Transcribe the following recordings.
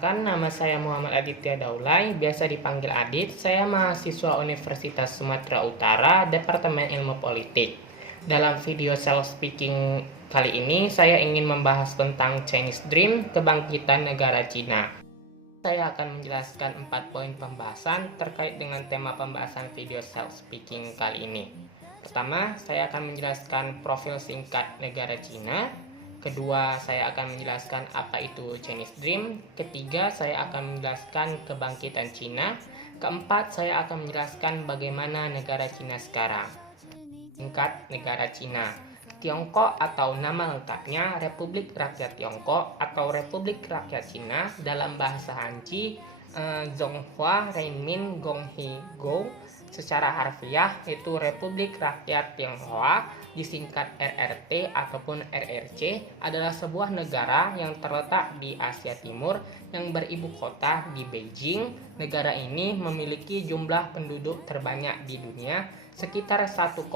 Perkenalkan, nama saya Muhammad Aditya Daulay, biasa dipanggil Adit. Saya mahasiswa Universitas Sumatera Utara, Departemen Ilmu Politik. Dalam video self-speaking kali ini, saya ingin membahas tentang Chinese Dream, kebangkitan negara Cina. Saya akan menjelaskan 4 poin pembahasan terkait dengan tema pembahasan video self-speaking kali ini. Pertama, saya akan menjelaskan profil singkat negara Cina. Kedua, saya akan menjelaskan apa itu Chinese Dream. Ketiga, saya akan menjelaskan kebangkitan Cina. Keempat, saya akan menjelaskan bagaimana negara Cina sekarang. Singkat negara Cina. Tiongkok atau nama lengkapnya Republik Rakyat Tiongkok atau Republik Rakyat Cina dalam bahasa Hanci Zhonghua Renmin Gonghi Go. Secara harfiah itu Republik Rakyat Tionghoa, disingkat RRT ataupun RRC, adalah sebuah negara yang terletak di Asia Timur yang beribu kota di Beijing. Negara ini memiliki jumlah penduduk terbanyak di dunia, sekitar 1,4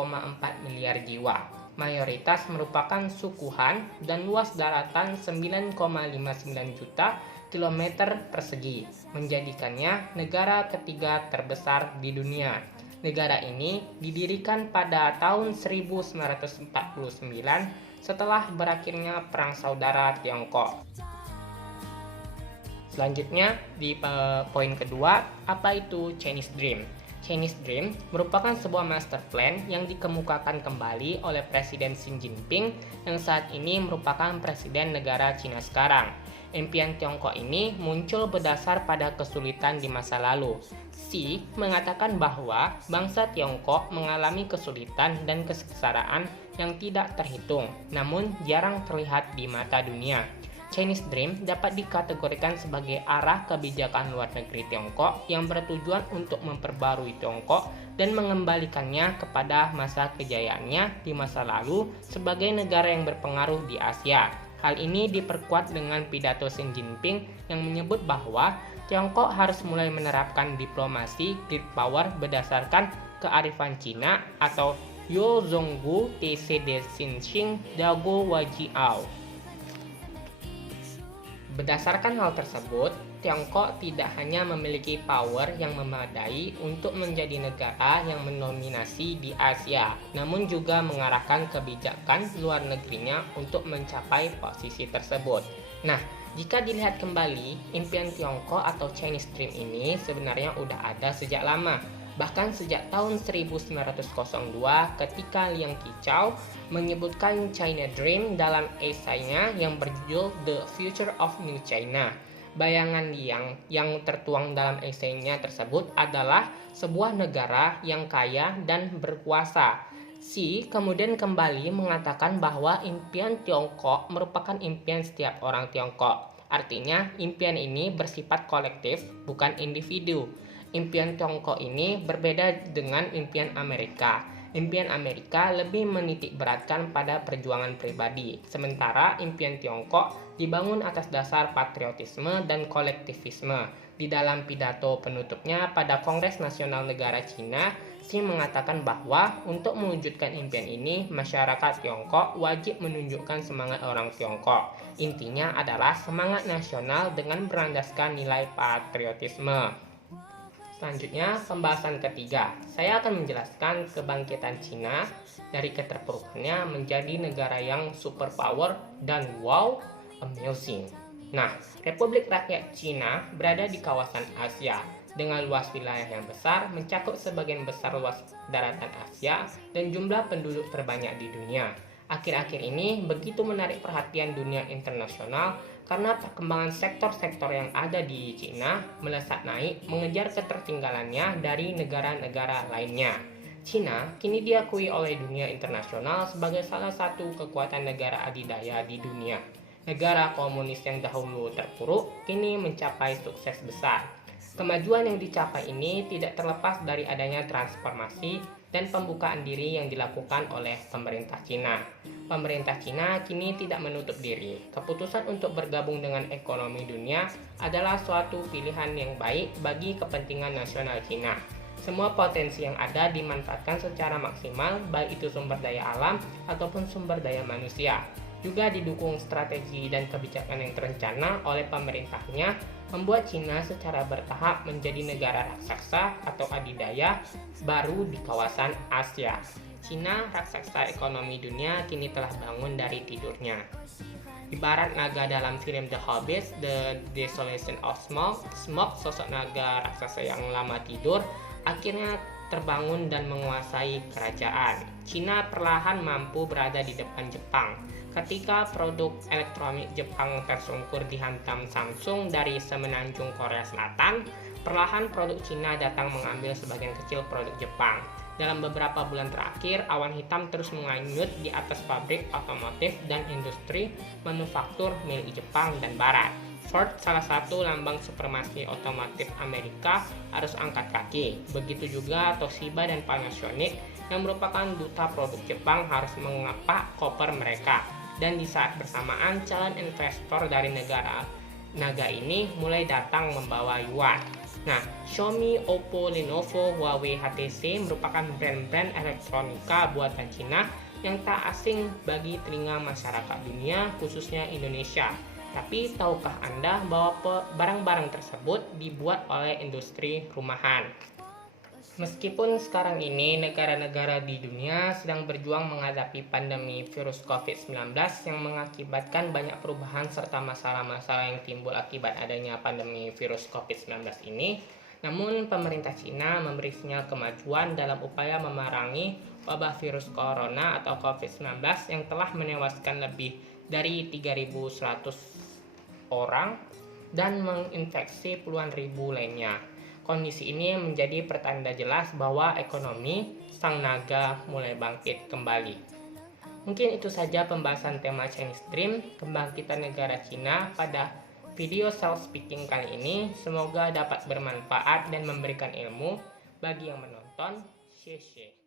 miliar jiwa. Mayoritas merupakan suku Han dan luas daratan 9,59 juta kilometer persegi, menjadikannya negara ketiga terbesar di dunia. Negara ini didirikan pada tahun 1949 setelah berakhirnya Perang Saudara Tiongkok. Selanjutnya di poin kedua, apa itu Chinese Dream? Chinese Dream merupakan sebuah master plan yang dikemukakan kembali oleh Presiden Xi Jinping yang saat ini merupakan Presiden negara Cina sekarang. Impian Tiongkok ini muncul berdasar pada kesulitan di masa lalu. Xi mengatakan bahwa bangsa Tiongkok mengalami kesulitan dan kesengsaraan yang tidak terhitung, namun jarang terlihat di mata dunia. Chinese Dream dapat dikategorikan sebagai arah kebijakan luar negeri Tiongkok yang bertujuan untuk memperbarui Tiongkok dan mengembalikannya kepada masa kejayaannya di masa lalu sebagai negara yang berpengaruh di Asia. Hal ini diperkuat dengan pidato Xi Jinping yang menyebut bahwa Tiongkok harus mulai menerapkan diplomasi great power berdasarkan kearifan Cina atau Yo Zhonggu Tse De Xing Dago Wajiao. Berdasarkan hal tersebut, Tiongkok tidak hanya memiliki power yang memadai untuk menjadi negara yang mendominasi di Asia, namun juga mengarahkan kebijakan luar negerinya untuk mencapai posisi tersebut. Nah, jika dilihat kembali, impian Tiongkok atau Chinese Dream ini sebenarnya udah ada sejak lama. Bahkan sejak tahun 1902 ketika Liang Qichao menyebutkan China Dream dalam esainya yang berjudul The Future of New China. Bayangan Liang yang tertuang dalam esainya tersebut adalah sebuah negara yang kaya dan berkuasa. Xi kemudian kembali mengatakan bahwa impian Tiongkok merupakan impian setiap orang Tiongkok. Artinya, impian ini bersifat kolektif, bukan individu. Impian Tiongkok ini berbeda dengan impian Amerika. Impian Amerika lebih menitik beratkan pada perjuangan pribadi, sementara impian Tiongkok dibangun atas dasar patriotisme dan kolektivisme. Di dalam pidato penutupnya pada Kongres Nasional Negara Cina, Xi mengatakan bahwa untuk mewujudkan impian ini, masyarakat Tiongkok wajib menunjukkan semangat orang Tiongkok. Intinya adalah semangat nasional dengan berlandaskan nilai patriotisme. Selanjutnya, pembahasan ketiga. Saya akan menjelaskan kebangkitan Cina dari keterpurukannya menjadi negara yang superpower dan wow, amazing. Nah, Republik Rakyat Cina berada di kawasan Asia dengan luas wilayah yang besar, mencakup sebagian besar luas daratan Asia dan jumlah penduduk terbanyak di dunia. Akhir-akhir ini begitu menarik perhatian dunia internasional karena perkembangan sektor-sektor yang ada di Cina melesat naik mengejar ketertinggalannya dari negara-negara lainnya. Cina kini diakui oleh dunia internasional sebagai salah satu kekuatan negara adidaya di dunia. Negara komunis yang dahulu terpuruk kini mencapai sukses besar. Kemajuan yang dicapai ini tidak terlepas dari adanya transformasi dan pembukaan diri yang dilakukan oleh pemerintah Cina. Pemerintah Cina kini tidak menutup diri. Keputusan untuk bergabung dengan ekonomi dunia adalah suatu pilihan yang baik bagi kepentingan nasional Cina. Semua potensi yang ada dimanfaatkan secara maksimal, baik itu sumber daya alam ataupun sumber daya manusia. juga didukung strategi dan kebijakan yang terencana oleh pemerintahnya, membuat Cina secara bertahap menjadi negara raksasa atau adidaya baru di kawasan Asia. Cina, raksasa ekonomi dunia, kini telah bangun dari tidurnya. Ibarat naga dalam film The Hobbit, The Desolation of Smoke, sosok naga raksasa yang lama tidur, akhirnya terbangun dan menguasai kerajaan. Cina perlahan mampu berada di depan Jepang. Ketika produk elektronik Jepang tersungkur dihantam Samsung dari semenanjung Korea Selatan, perlahan produk Cina datang mengambil sebagian kecil produk Jepang. Dalam beberapa bulan terakhir, awan hitam terus menganyut di atas pabrik otomotif dan industri manufaktur milik Jepang dan Barat. Ford, salah satu lambang supremasi otomotif Amerika, harus angkat kaki. Begitu juga Toshiba dan Panasonic yang merupakan duta produk Jepang harus mengapak koper mereka. Dan di saat bersamaan, calon investor dari negara naga ini mulai datang membawa yuan. Nah, Xiaomi, Oppo, Lenovo, Huawei, HTC merupakan brand-brand elektronika buatan Cina yang tak asing bagi telinga masyarakat dunia, khususnya Indonesia. Tapi tahukah Anda bahwa barang-barang tersebut dibuat oleh industri rumahan? Meskipun sekarang ini negara-negara di dunia sedang berjuang menghadapi pandemi virus COVID-19 yang mengakibatkan banyak perubahan serta masalah-masalah yang timbul akibat adanya pandemi virus COVID-19 ini, namun pemerintah Cina memberi sinyal kemajuan dalam upaya memerangi wabah virus corona atau COVID-19 yang telah menewaskan lebih dari 3.100 orang dan menginfeksi puluhan ribu lainnya. Kondisi ini menjadi pertanda jelas bahwa ekonomi sang naga mulai bangkit kembali. Mungkin itu saja pembahasan tema Chinese Dream, kebangkitan negara Cina pada video self speaking kali ini. Semoga dapat bermanfaat dan memberikan ilmu bagi yang menonton. Xie xie.